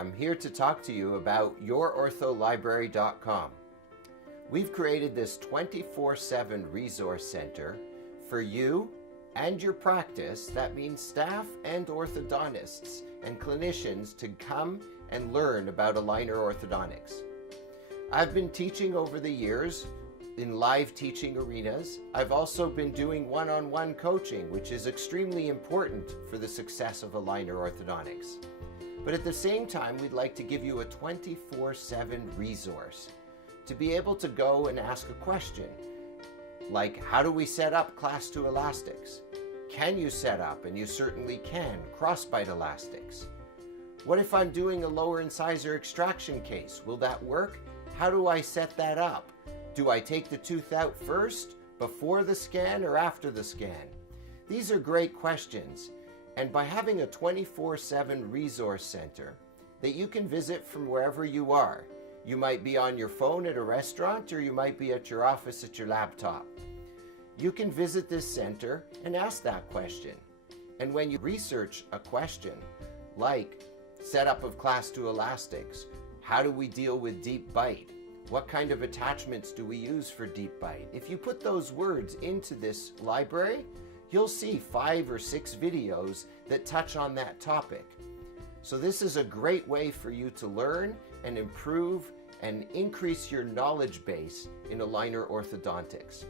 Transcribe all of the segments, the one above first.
I'm here to talk to you about yourortholibrary.com. We've created this 24/7 resource center for you and your practice. That means staff and orthodontists and clinicians to come and learn about aligner orthodontics. I've been teaching over the years in live teaching arenas. I've also been doing one-on-one coaching, which is extremely important for the success of aligner orthodontics. But at the same time, we'd like to give you a 24/7 resource to be able to go and ask a question, like how do we set up Class 2 elastics? Can you set up, and you certainly can, crossbite elastics? What if I'm doing a lower incisor extraction case? Will that work? How do I set that up? Do I take the tooth out first, before the scan, or after the scan? These are great questions, and by having a 24/7 resource center that you can visit from wherever you are, you might be on your phone at a restaurant, or you might be at your office at your laptop. You can visit this center and ask that question. And when you research a question like setup of Class 2 elastics, how do we deal with deep bite? What kind of attachments do we use for deep bite? If you put those words into this library, you'll see 5 or 6 videos that touch on that topic. So this is a great way for you to learn and improve and increase your knowledge base in aligner orthodontics.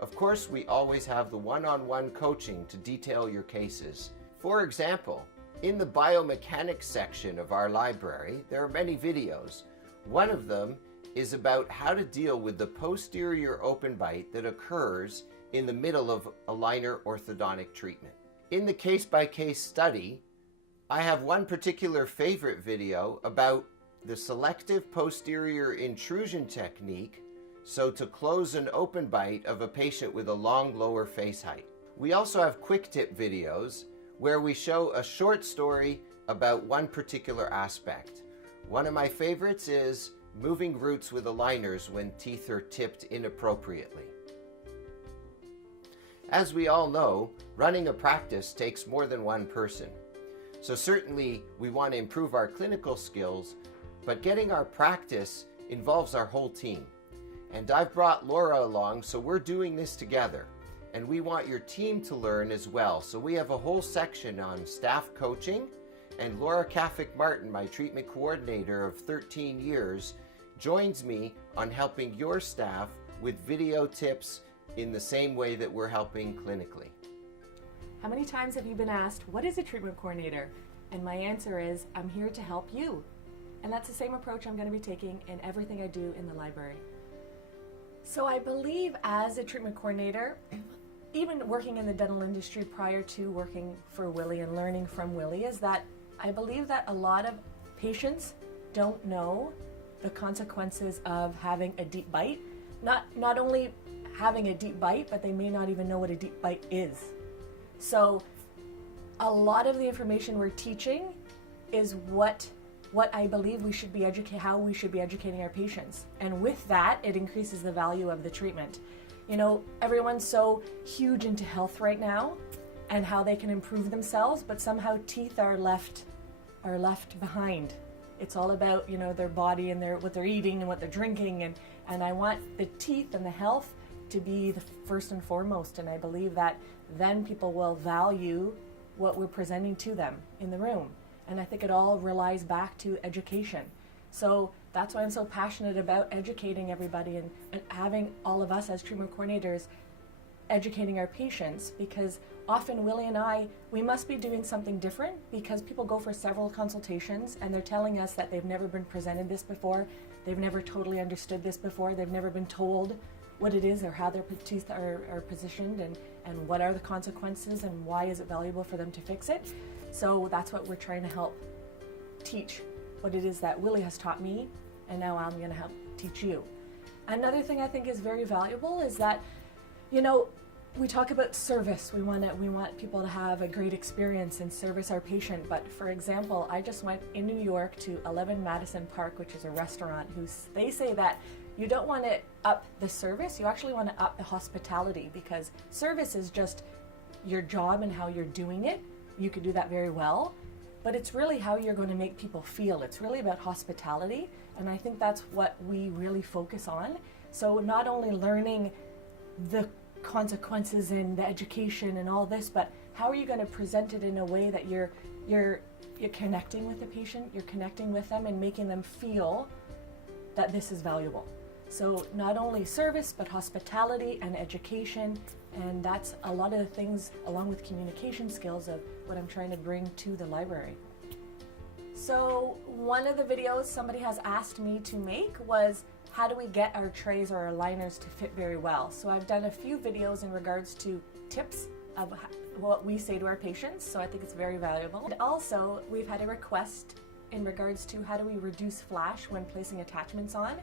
Of course, we always have the one-on-one coaching to detail your cases. For example, in the biomechanics section of our library, there are many videos. One of them is about how to deal with the posterior open bite that occurs in the middle of aligner orthodontic treatment. In the case-by-case study, I have one particular favorite video about the selective posterior intrusion technique, so to close an open bite of a patient with a long lower face height. We also have quick tip videos where we show a short story about one particular aspect. One of my favorites is moving roots with aligners when teeth are tipped inappropriately. As we all know, running a practice takes more than one person. So certainly we want to improve our clinical skills, but getting our practice involves our whole team. And I've brought Laura along, so we're doing this together. And we want your team to learn as well. So we have a whole section on staff coaching, and Laura Cafik-Martin, my treatment coordinator of 13 years, joins me on helping your staff with video tips in the same way that we're helping clinically. How many times have you been asked, what is a treatment coordinator? And my answer is, I'm here to help you. And that's the same approach I'm going to be taking in everything I do in the library. So I believe as a treatment coordinator, even working in the dental industry prior to working for Willie and learning from Willie, is that I believe that a lot of patients don't know the consequences of having a deep bite. Not only having a deep bite, but they may not even know what a deep bite is. So a lot of the information we're teaching is what I believe we should be how we should be educating our patients. And with that, it increases the value of the treatment. You know, everyone's so huge into health right now and how they can improve themselves, but somehow teeth are left behind. It's all about, you know, their body and what they're eating and what they're drinking, and I want the teeth and the health to be the first and foremost, and I believe that then people will value what we're presenting to them in the room. And I think it all relies back to education. So that's why I'm so passionate about educating everybody and having all of us as treatment coordinators educating our patients, because often Willie and I, we must be doing something different because people go for several consultations and they're telling us that they've never been presented this before, they've never totally understood this before, they've never been told what it is or how their teeth are positioned and what are the consequences and why is it valuable for them to fix it. So that's what we're trying to help teach, what it is that Willie has taught me, and now I'm going to help teach you. Another thing I think is very valuable is that, you know, we talk about service. We want people to have a great experience and service our patient. But for example, I just went in New York to 11 Madison Park, which is a restaurant, they say that you don't want to up the service, you actually want to up the hospitality, because service is just your job and how you're doing it. You could do that very well. but it's really how you're going to make people feel. It's really about hospitality, and I think that's what we really focus on. So not only learning the consequences and the education and all this, but how are you going to present it in a way that you're connecting with the patient, you're connecting with them and making them feel that this is valuable. So not only service, but hospitality and education, and that's a lot of the things, along with communication skills, of what I'm trying to bring to the library. So one of the videos somebody has asked me to make was, how do we get our trays or our liners to fit very well? So I've done a few videos in regards to tips of what we say to our patients, so I think it's very valuable. And also, we've had a request in regards to how do we reduce flash when placing attachments on.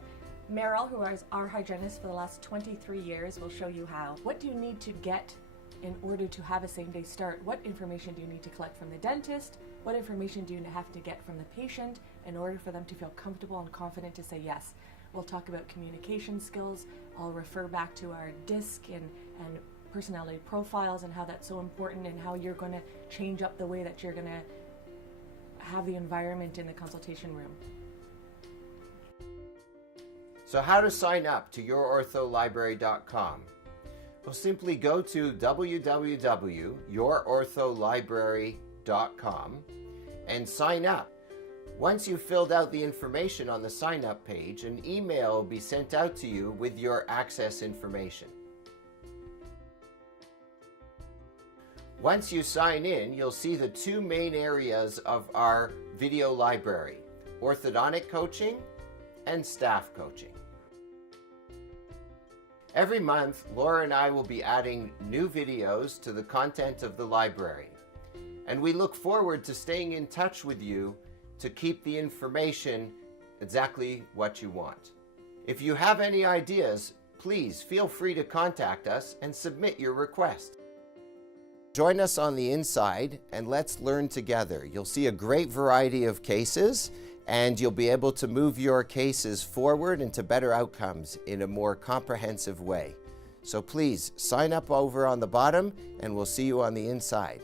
Meryl, who is our hygienist for the last 23 years, will show you how. What do you need to get in order to have a same-day start? What information do you need to collect from the dentist? What information do you have to get from the patient in order for them to feel comfortable and confident to say yes? We'll talk about communication skills. I'll refer back to our DISC and personality profiles and how that's so important, and how you're going to change up the way that you're going to have the environment in the consultation room. So how to sign up to yourortholibrary.com? Well, simply go to www.yourortholibrary.com and sign up. Once you've filled out the information on the sign up page, an email will be sent out to you with your access information. Once you sign in, you'll see the two main areas of our video library: orthodontic coaching and staff coaching. Every month, Laura and I will be adding new videos to the content of the library, and we look forward to staying in touch with you to keep the information exactly what you want. If you have any ideas, please feel free to contact us and submit your request. Join us on the inside and let's learn together. You'll see a great variety of cases, and you'll be able to move your cases forward into better outcomes in a more comprehensive way. So please sign up over on the bottom, and we'll see you on the inside.